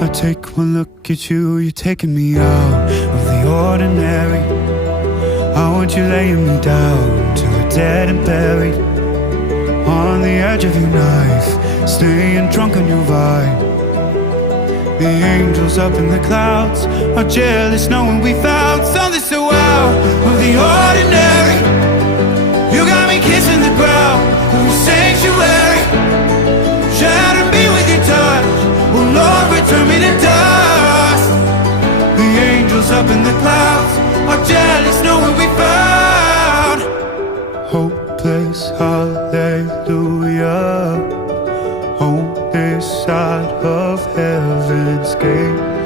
I take one look at you, you're taking me out of the ordinary. I want you laying me down till we're dead and buried, on the edge of your knife, staying drunk on your vibe. The angels up in the clouds are jealous knowing we found something so out of the ordinary. You got me kissing the ground of a sanctuary, shatter me with your touch, oh Lord, return me to dust. The angels up in the clouds are jealous knowing we found hopeless hallelujah on this side of heaven's gate.